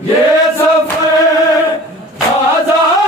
ये सफर बाजार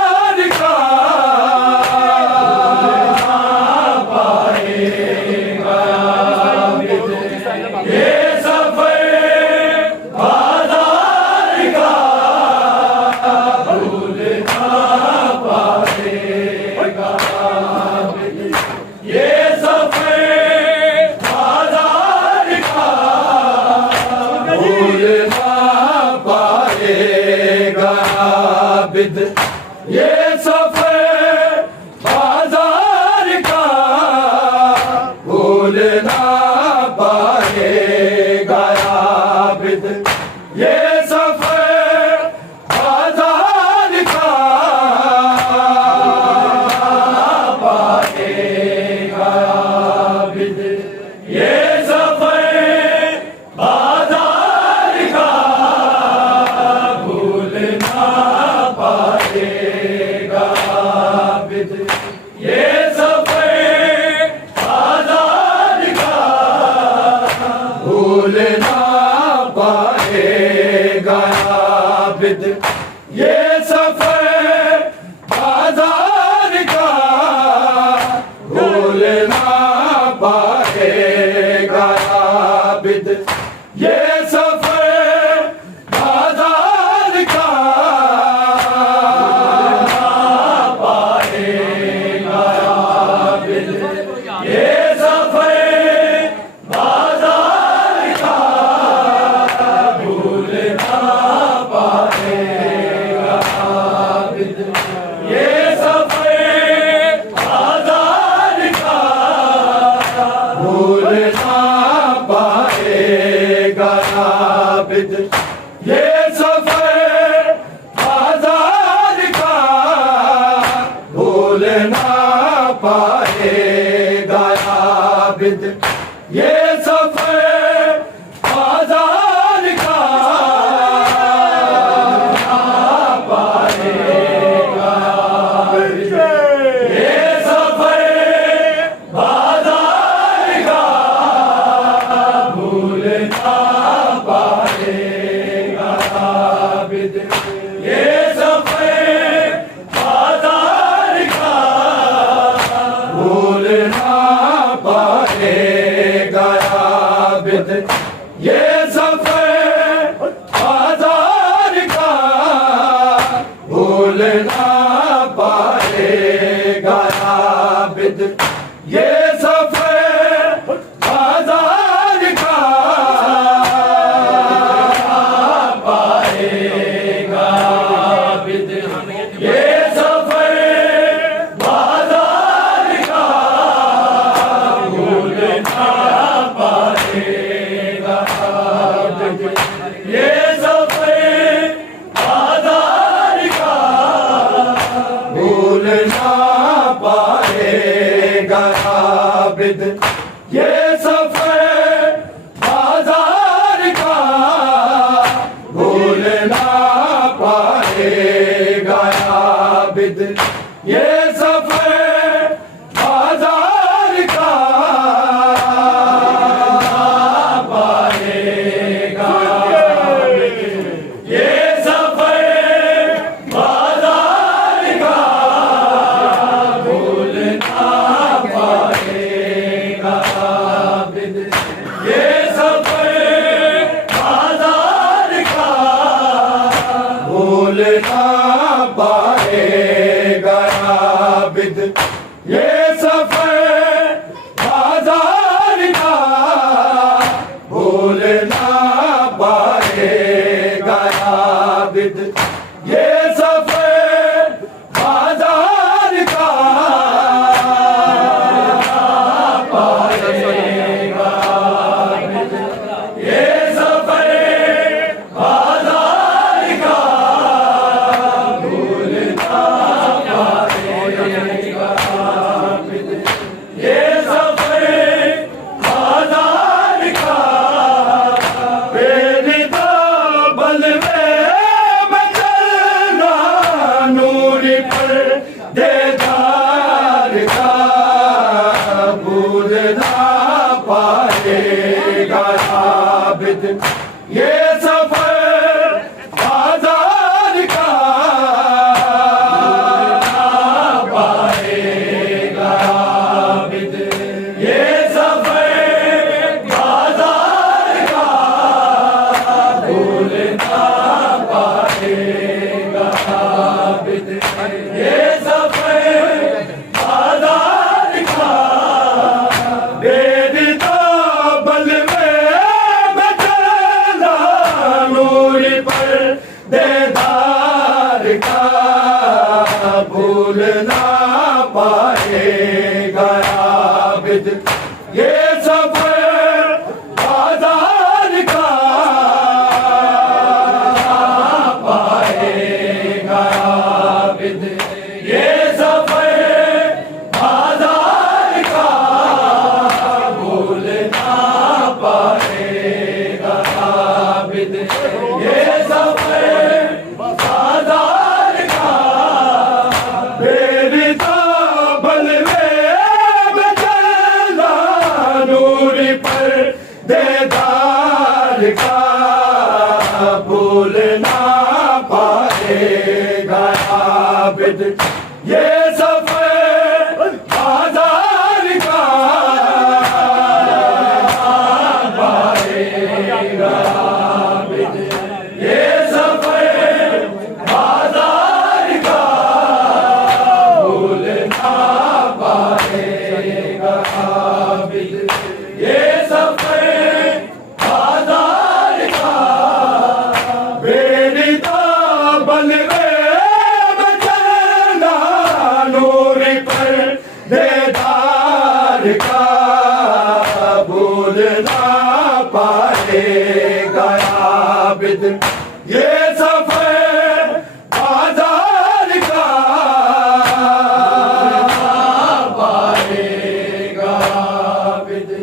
आबिद ये सफर बाजार का पाएगा। ये सफर बाजार का भूल ना पाएगा। आबिद ये सफर बाजार का भूल ना पाएगा। आबिद ये सफर बाजार का भूल ना पाएगा। आबिद ये सफर बाजार का पाएगा। आबिद ये सफर बाजार का भूल ना पाएगा। आबिद ये सफर बाजार का भूल ना पाएगा। आबिद ये सफर बाजार का भूल ना पाएगा। आबिद ये सफर बाजार का पाएगा। ये सफर बाजार का भूल ना पाएगा। आबिद ये सफर बाजार का भूल ना पाएगा। आबिद ये सफर बाजार का भूल ना पाएगा। आबिद ये सफर बाजार का पाएगा। आबिद ये सफर बाजार का भूल ना पाएगा। आबिद ये सफर बाजार का बेरिदा बल में मचलना नूर पर देदार का भूल ना पाएगा। आबिद ये सफर बाजार का पाएगा। आबिद ये सफर बाजार का भूल ना पाएगा। आबिद ये सफर बाजार का बेरिदा बल में मचलना नूर पर देदार का भूल ना पाएगा। आबिद ये सफर बाजार का पाएगा। आबिद ये सफर बाजार का भूल ना पाएगा। आबिद ये सफर बाजार का बेरिदा बल में मचलना नूर पर देदार का भूल ना पाएगा। आबिद ये सफर बाजार का पाएगा। आबिद ये सफर बाजार का भूल ना पाएगा। आबिद ये सफर बाजार का बेरिदा बल में मचलना नूर पर देदार का भूल ना पाएगा। आबिद ये सफर बाजार का पाएगा। आबिद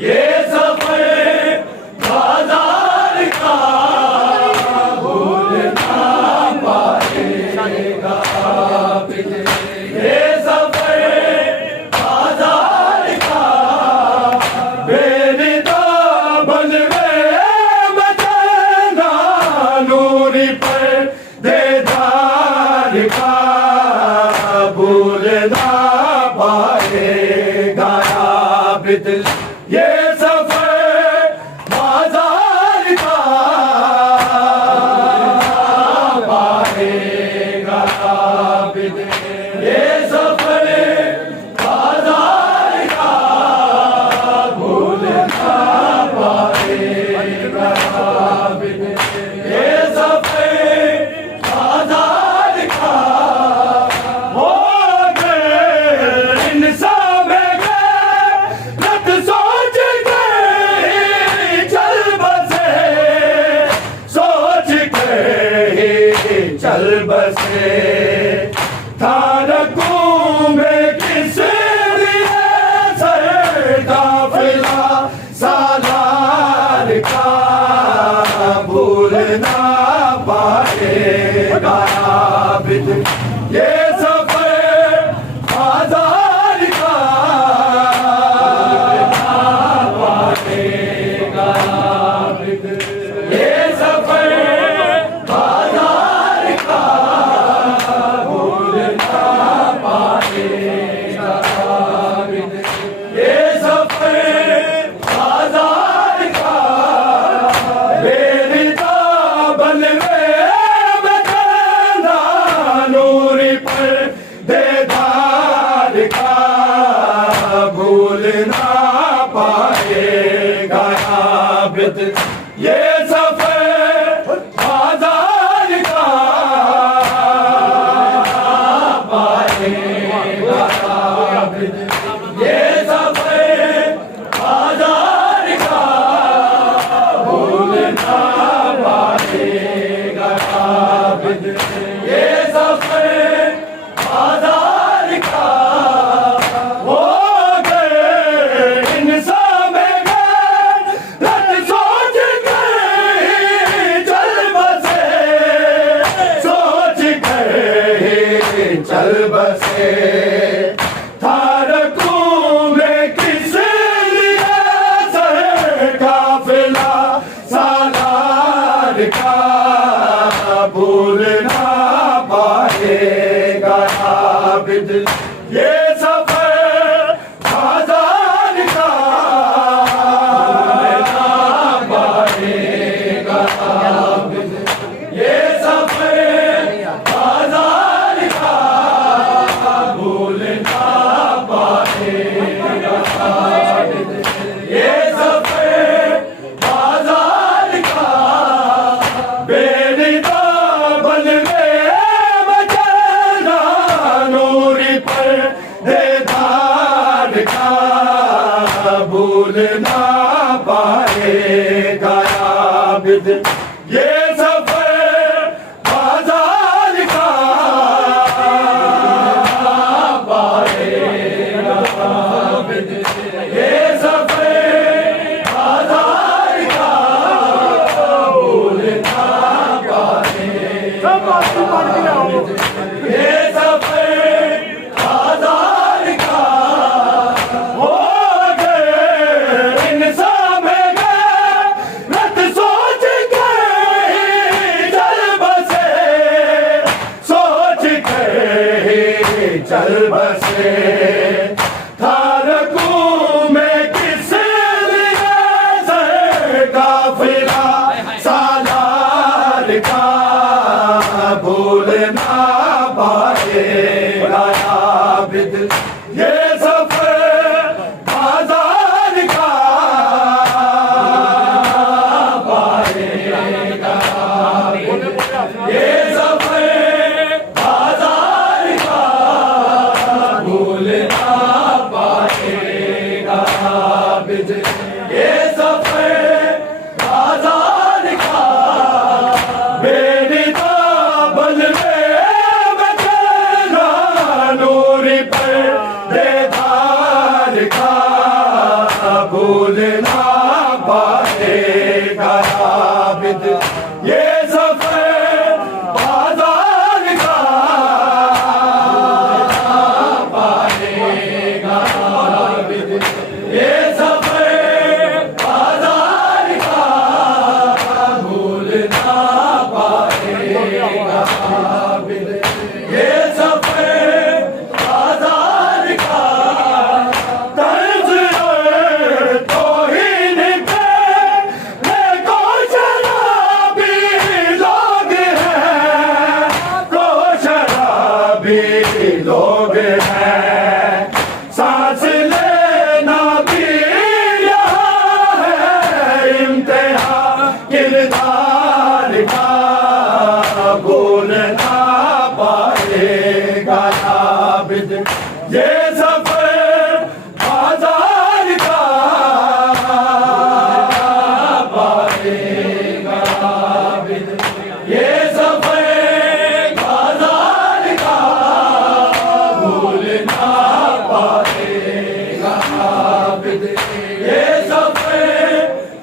ये सफर बाजार का भूल ना पाएगा आबिद। ये सफर बाजार का बेरिदा बनवे बचना नूरी पर देदार का भूल ना पाएगा आबिद। ये सफर बाजार का पाएगा आबिद। ये सफर बाजार का भूल ना पाएगा आबिद। ये सफर बाजार का हो गए इंसान में गए रत सोच गए चल बसे, सोच गए चल बसे। तारकों में किस लिए सर काफिला सालार का भूल ना पाएगा आबिद। ये सफर बाजार का पाएगा आबिद। ये सफर बाजार का भूल ना पाएगा आबिद। ये सफर बाजार का बेरिदा बनवे बचना नूरी पर देदार का भूल ना पाएगा आबिद। ये सफर बाजार का पाएगा आबिद। ये सफर बाजार का भूल ना पाएगा आबिद। ये सफर बाजार का हो गए इंसान में गए रत सोच गए चल बसे, सोच गए चल बसे। तारकों में किस लिए सर काफिला सालार का भूल ना पाएगा आबिद। ये सफर बाजार का पाएगा आबिद। ये सफर बाजार का भूल ना पाएगा आबिद। ये सफर बाजार का बेरिदा बनवे बचना नूरी पर देदार का भूल ना पाएगा आबिद। ये सफर बाजार का पाएगा आबिद। ये सफर बाजार का भूल ना पाएगा आबिद। ये सफर बाजार का हो गए इंसान में गए रत सोच गए चल बसे, सोच गए चल बसे। तारकों में किस लिए सर काफिला सालार का भूल ना पाएगा आबिद। ये सफर बाजार का पाएगा आबिद। ये सफर बाजार का भूल ना पाएगा आबिद। ये सफर बाजार का बेरिदा बनवे बचना नूरी पर देदार का भूल भूल ना पाएगा आबिद ये सफर बाजार का पाएगा आबिद ये सफर बाजार का भूल ना पाएगा आबिद ये सफर बाजार का तर्ज और तौहीन पे देखो शराबी लोग हैं को शराबी लोग हैं सांस लेना भी यहाँ है इम्तिहान किरदार का भूल ना पाएगा आबिद ये सफर बाजार का पाएगा आबिद ये सफर बाजार का भूल ना पाएगा आबिद ये सफर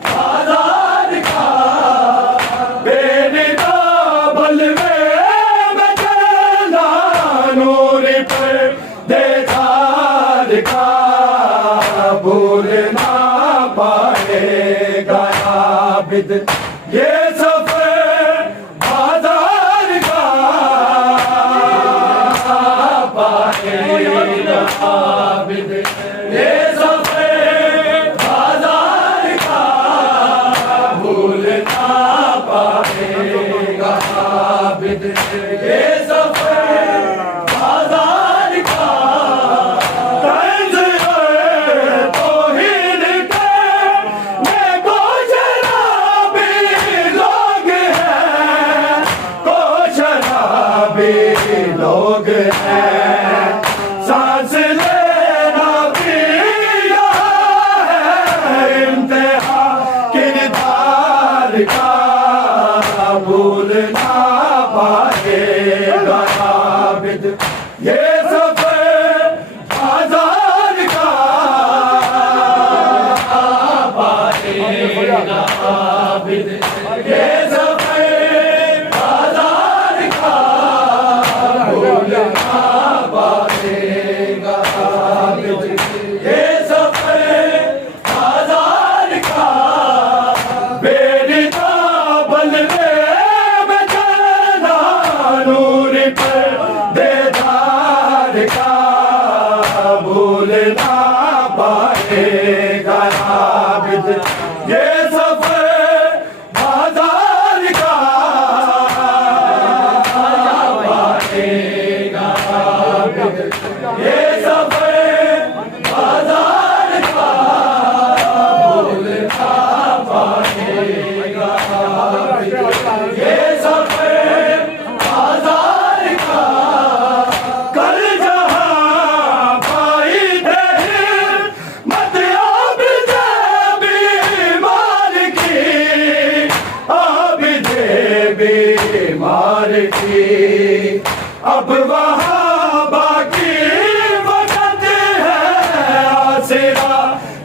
बाजार का बेनिदा बलवे में चला नूर पर देदार का भूल ना पाएगा आबिद ये सफर बाजार का पाएगा आबिद ये सफर बाजार का भूल ना पाएगा आबिद ये सफर बाजार का तर्ज और तौहीन पे देखो शराबी लोग हैं को शराबी लोग हैं सांस लेना भी यहाँ है इम्तिहान किरदार का भूल ना पाएगा आबिद ये सफर बाजार का पाएगा आबिद ये सफर बाजार का भूल ना पाएगा आबिद ये सफर बाजार का बेरिदा बलवे में चला नूर पर देदार का भूल ना पाएगा आबिद ये सफर बाजार का पाएगा आबिद ये सफर बाजार का भूल ना पाएगा आबिद ये सफर बाजार का कल जहाँ पाई थे मत आबिद बीमार की आबिद बीमार की अब वहाँ बाकी वक्त है आसरा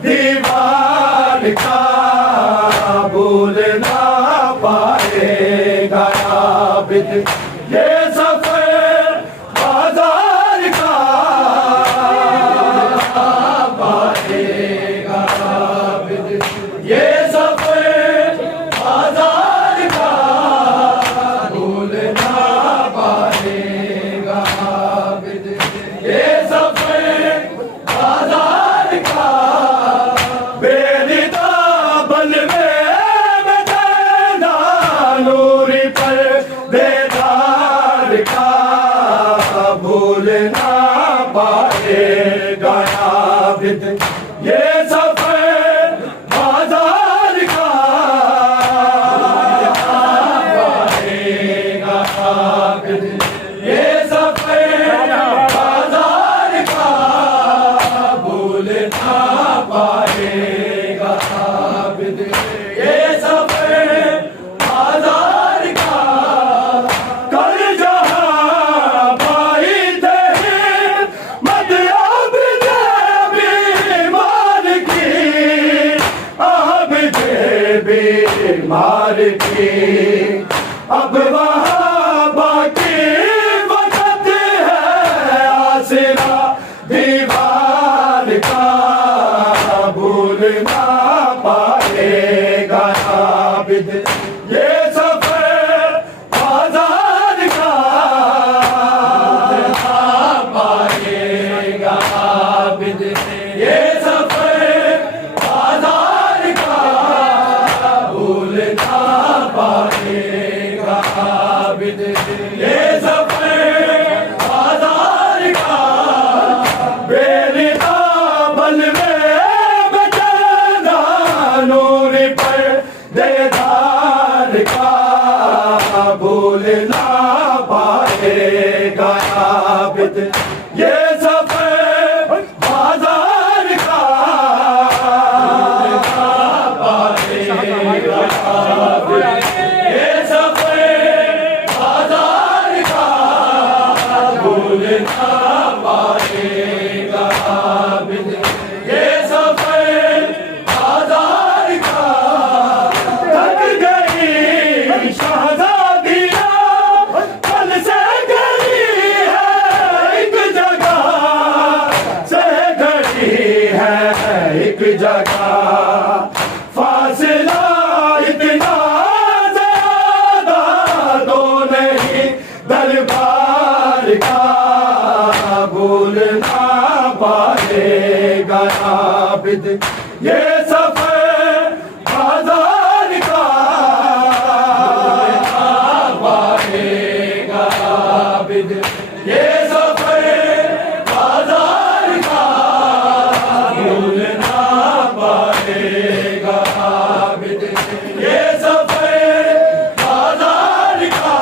दीवार का भूल ना पाएगा आबिद ये सफर बाजार का पाएगा आबिद ये सफर बाजार का भूल ना पाएगा आबिद ये सफर बाजार का बेरिदा बलवे में चला नूर पर देदार बीमार की, अब वहाँ बाकी वक्त है आसरा दीवार का, भूल ना पाएगा आबिद ये सफर आजाद का, भूल ना पाएगा आबिद ये सफर आजाद का, भूल ना पाएगा आबिद ये सफर आजाद का, बेरिता बल में बचना नूर पर देदार का, भूल ना पाएगा आबिद ये सफर बाजार का, भूल ना पाएगा आबिद ये सफर बाजार का, भूल ना पाएगा आबिद ये सफर बाजार का, थक गई शहजादियाँ कल से गई है एक जगह से, गई है एक जगह, फासला इतना ज्यादा तो नहीं दरबार का, भूल ना पाएगा आबिद ये सफर बाजार का, भूल ना पाएगा आबिद ये सफर बाजार का, भूल ना पाएगा आबिद ये सफर बाजार का,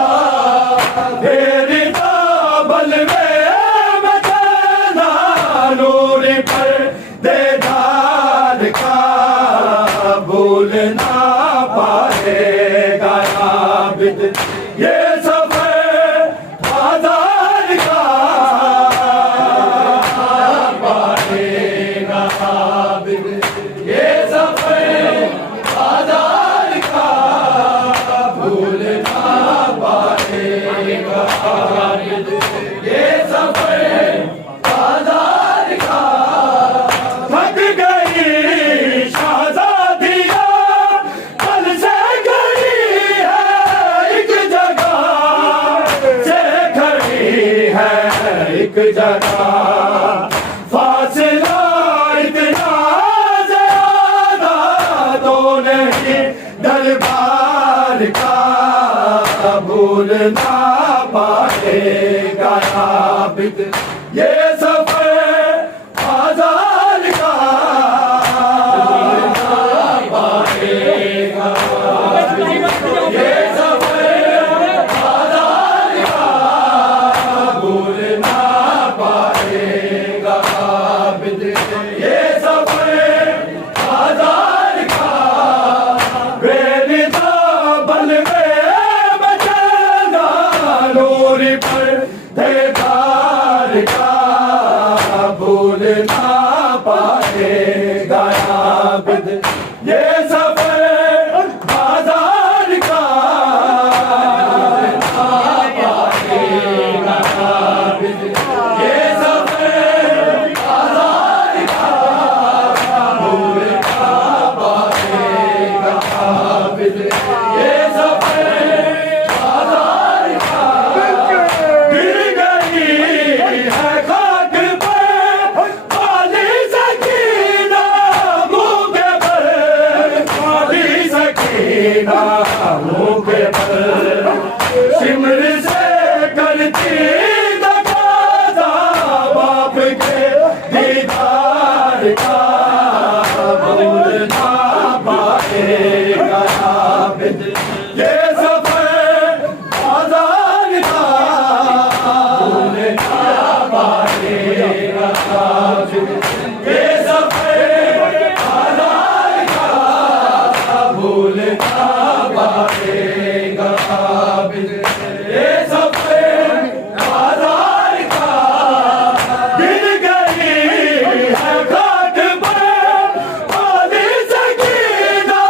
बेरिता बल में बचना नूर पर देदार का, भूल ना पाएगा आबिद ये सफर बाजार का, पाएगा आबिद ये सफर बाजार का, भूल ना पाएगा आबिद ये सफर बाजार का, थक गई शहजादियाँ कल से गई है एक जगह से, खड़ी है एक जगह, फासला इतना ज्यादा तो नहीं दरबार का, भूल ना पाएगा आबिद ये सफर बाजार का, भूल ना पाएगा आबिद ये सफर बाजार का, भूल ना पाएगा आबिद ये सफर बाजार का, बेरिता बल में बचना नूर पर देदार का, भूल ना पाएगा आबिद ये सफर बाजार का, भूल ना पाएगा आबिद ये सफर बाजार का, भूल ना पाएगा आबिद ये सफर बाजार का, गिर गई है खाक पर काली सकीना मुँह के पर, काली सकीना मुँह के पर, सिमर से करती तकाज़ा बाप के दीदार का, भूल ना पाएगा आबिद ये सफर बाजार का, भूल ना पाएगा आबिद ये सफर बाजार का, भूल ना पाएगा आबिद ये सफर बाजार का, गिर गई है घाट पर काली सकीना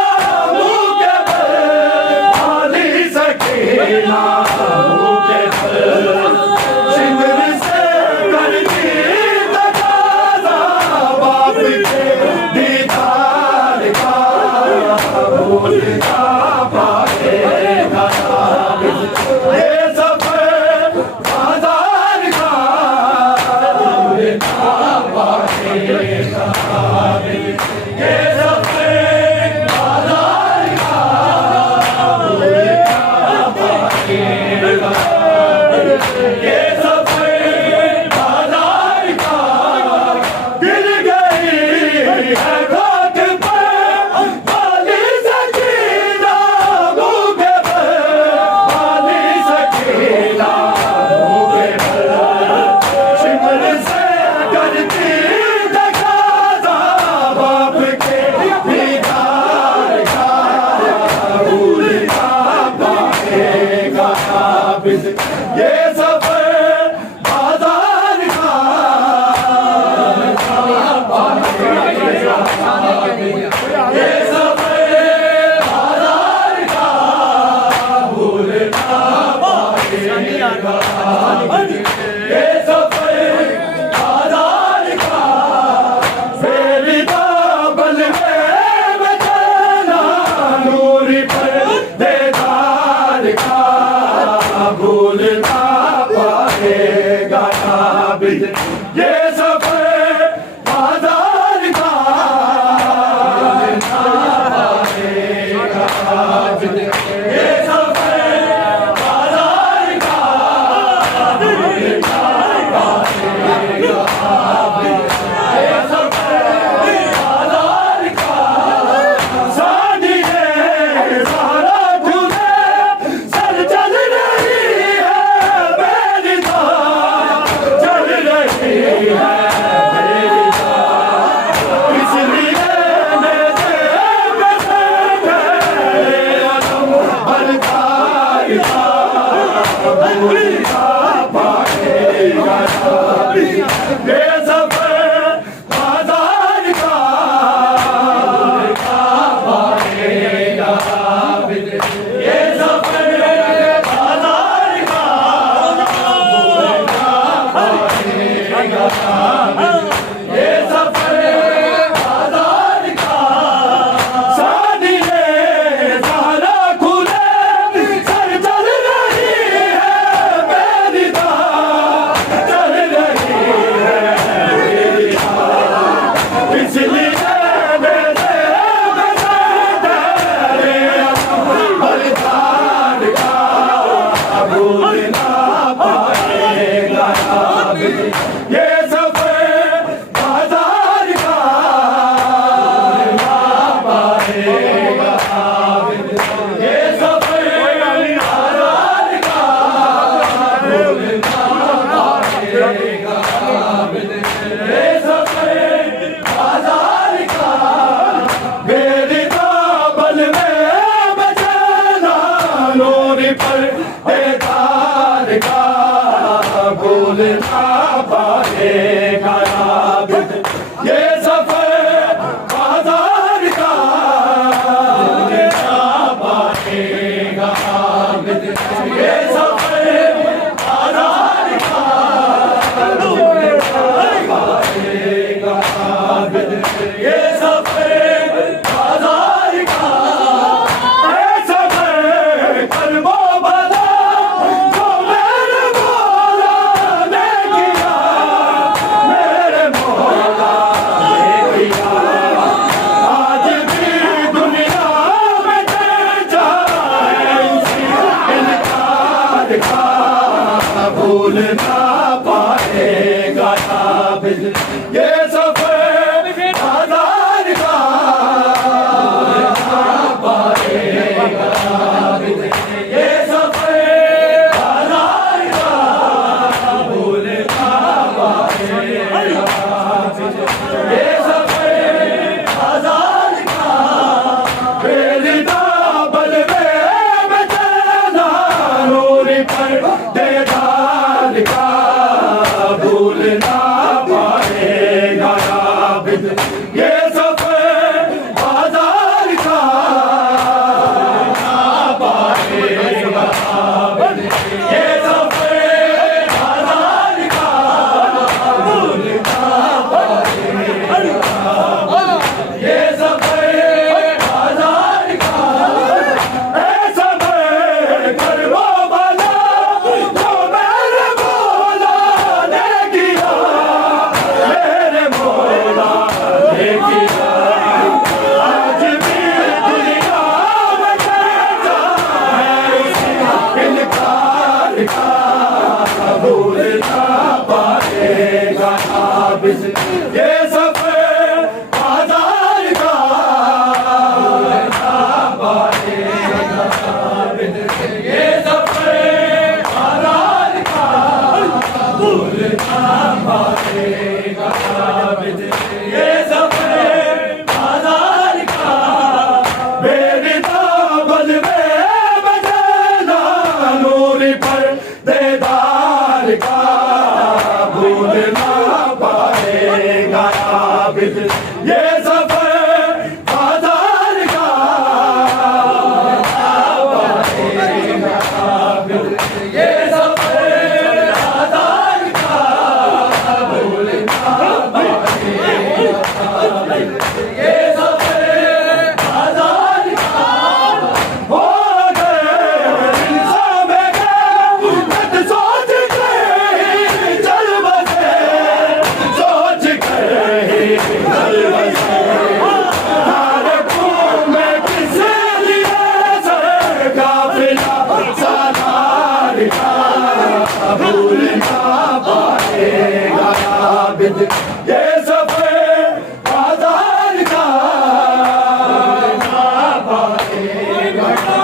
हटा